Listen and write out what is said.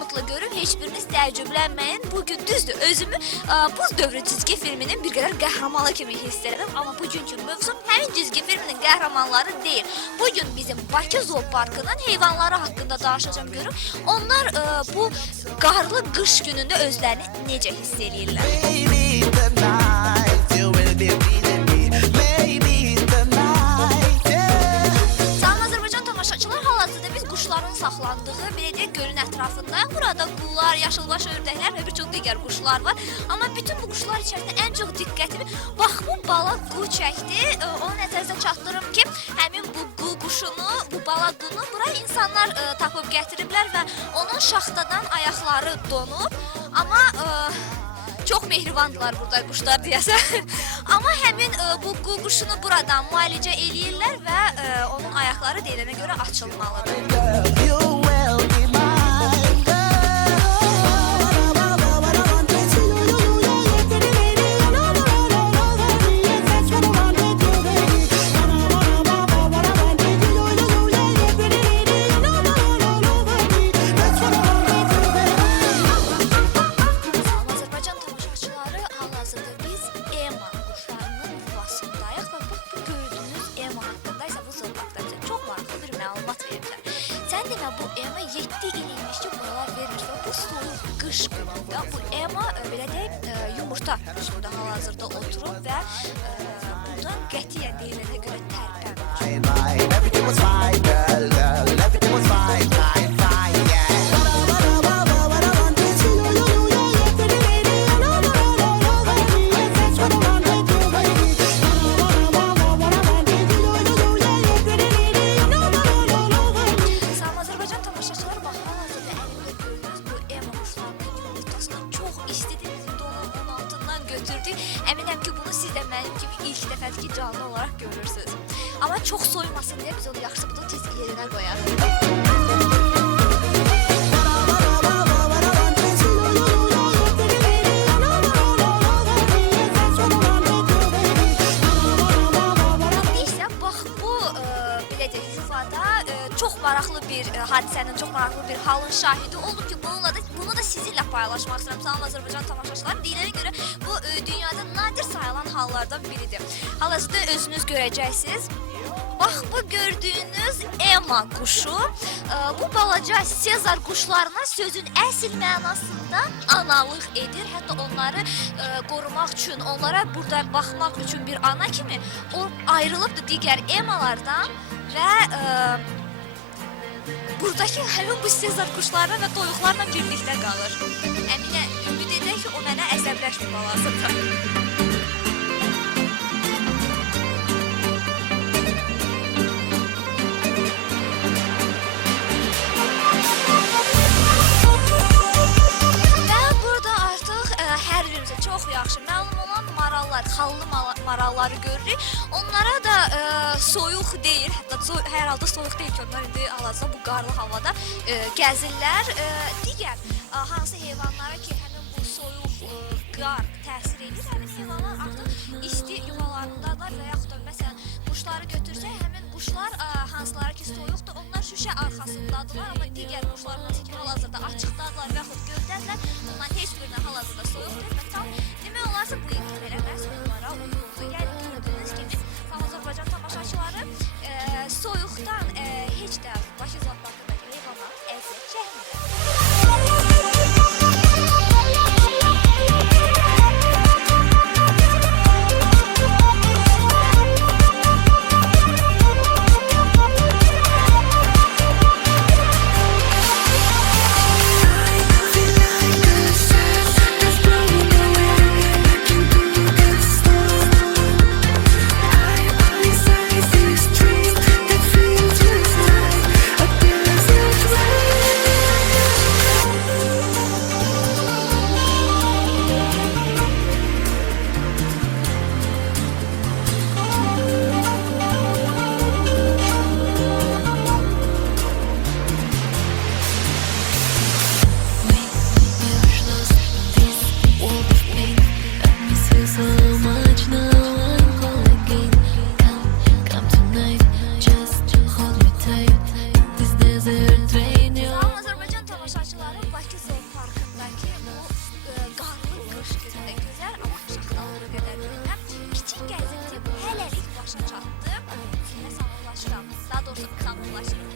hamılıqla görüm, heç biriniz təəccüblənməyin. Bugün düzdür, özümü Buz dövrü cizgi filminin bir qədər qəhrəmanı kimi hiss edirəm. Amma bugünkü mövzum həmin cizgi filminin qəhrəmanları deyil. Bugün bizim Bakı Zooparkının heyvanları haqqında danışacağım görüm. Onlar bu qarlı qış günündə özlərini necə hiss edirlər? Quşların saxlandığı, belə deyək, gölün ətrafındayıq. Burada qullar, yaşılbaş ördəklər və bir çox digər quşlar var. Amma bütün bu quşlar içərisində ən çox diqqətimi bax bu bala qu çəkdi. Onu nəzərinizə çatdırım ki, həmin bu qu quşunu, bu bala qunu bura insanlar tapıb gətiriblər və onun şaxtadan ayaqları donub. Amma çox mehribandılar burada quşlar deyəsən. Amma həmin bu quşunu buradan müalicə eləyirlər və onun ayaqları deyilənə görə açılmalıdır. Bu Ema 7 il imiş ki, balalar vermir və bu soyuq qış günündə bu Ema belə deyib yumurta üstündə hal-hazırda oturub və buradan qətiyyən deyilənə görə tərpənmir. Əminəm ki, bunu siz də mənim kimi ilk dəfədir ki, canlı olaraq görürsünüz. Amma çox soymasın deyə biz onu yaxşı bunu tez yerinə qoyarıq. Çox maraqlı bir hadisənin, çox maraqlı bir halın şahidi olub ki, bunu da sizinlə paylaşmaq istəyirəm. Salam Azərbaycan tamaşaçıları. Deyilənə görə bu dünyada nadir sayılan hallardan biridir. Hal-hazırda özünüz görəcəksiniz. Bax, bu gördüyünüz Ema quşu, bu balaca Sezar quşlarına sözün əsl mənasında analıq edir. Hətta onları qorumaq üçün, onlara burada baxmaq üçün bir ana kimi o ayrılıbdır digər Emalardan və buradakı həmin bu Sezar quşlarla və toyuqlarla birlikdə qalır. Əminə, ümid edək ki, o mənə əsəbləşmir balasında. Və burada artıq hər birimizə çox yaxşı məlum olan marallar, xallı maralları görürük. Onlara da soyuq deyil, hətta hər halda soyuq deyil ki, onlar indi hal-hazırda bu qarlı havada gəzirlər. Digər hansı heyvanlara ki, həmin bu soyuq qar təsir edir, həmin heyvanlar artıq isti yuvalarındalar və yaxud da məsələn quşları götürsək, həmin quşlar hansıları ki soyuqdur, onlar şüşə arxasındadılar, amma digər quşlar hansı ki hal-hazırda açıqdadırlar və yaxud göldədirlər, onların heç birinə hal-hazırda soyuqdur və tam demək olarsa bu ilkələrə məhz onlara uyğundur. Yəni gördüyünüz kimi Azərbaycan tamaşaçıları soyuqdan heç də Bakı Zooparkındakı heyvanlar əziyyət çəkmirlər. This sağollaşın.